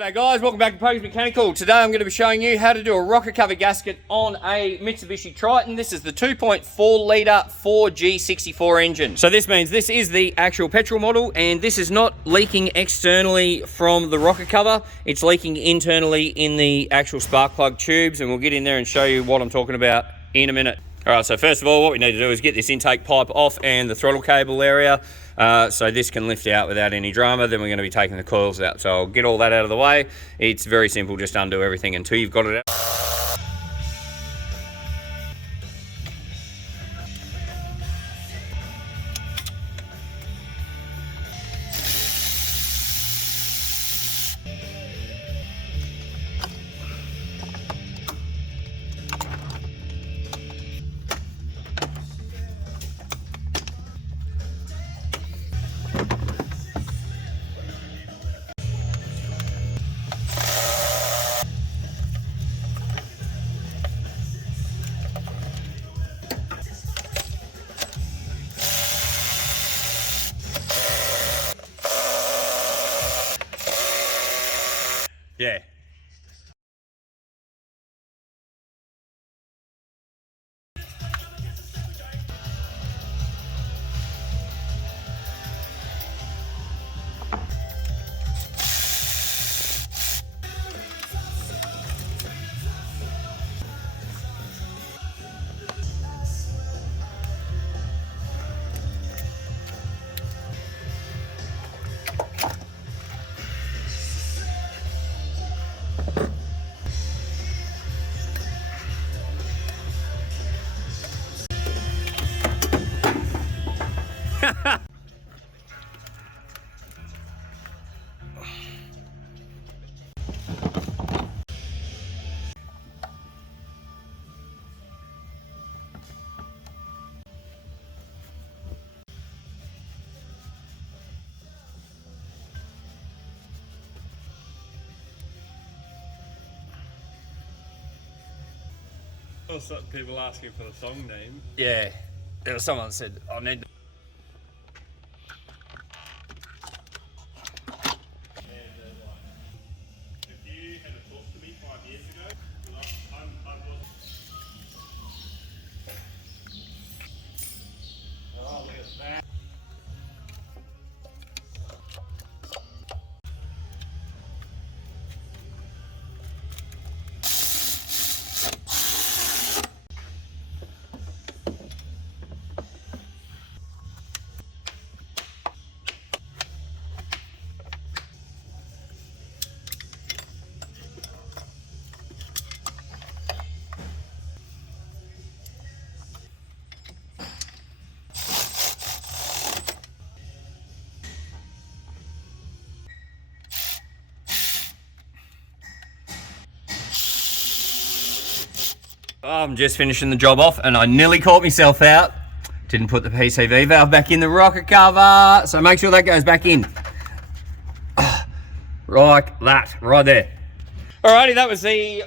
G'day guys, welcome back to Pokey's Mechanical. Today I'm going to be showing you how to do a rocker cover gasket on a Mitsubishi Triton. This is the 2.4 litre 4G64 engine. So this means this is the actual petrol model and this is not leaking externally from the rocker cover. It's leaking internally in the actual spark plug tubes, and we'll get in there and show you what I'm talking about in a minute. Alright, so first of all what we need to do is get this intake pipe off and the throttle cable area. So this can lift out without any drama. Then we're going to be taking the coils out. So I'll get all that out of the way. It's very simple, just undo everything until you've got it out. Yeah. Also, people asking for the song name. Yeah. There was someone that said, I need... If you had talked to me 5 years ago, I was... Oh, look at that. I'm just finishing the job off and I nearly caught myself out. Didn't put the PCV valve back in the rocker cover. So make sure that goes back in. Like that, right there. Alrighty, that was the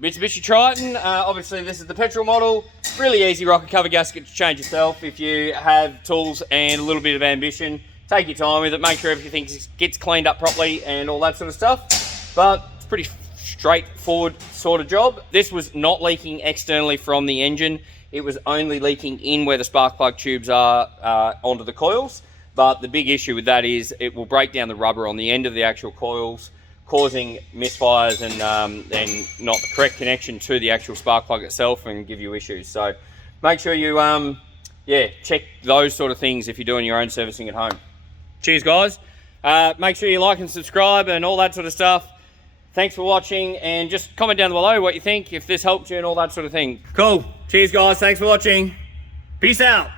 Mitsubishi Triton. Obviously this is the petrol model. Really easy rocker cover gasket to change yourself if you have tools and a little bit of ambition. Take your time with it, make sure everything gets cleaned up properly and all that sort of stuff. But it's pretty straightforward sort of job. This was not leaking externally from the engine. It was only leaking in where the spark plug tubes are onto the coils. But the big issue with that is it will break down the rubber on the end of the actual coils, causing misfires and not the correct connection to the actual spark plug itself and give you issues. So make sure you check those sort of things if you're doing your own servicing at home. Cheers guys. Make sure you like and subscribe and all that sort of stuff. Thanks for watching, and just comment down below what you think, if this helped you and all that sort of thing. Cool. Cheers guys, thanks for watching. Peace out.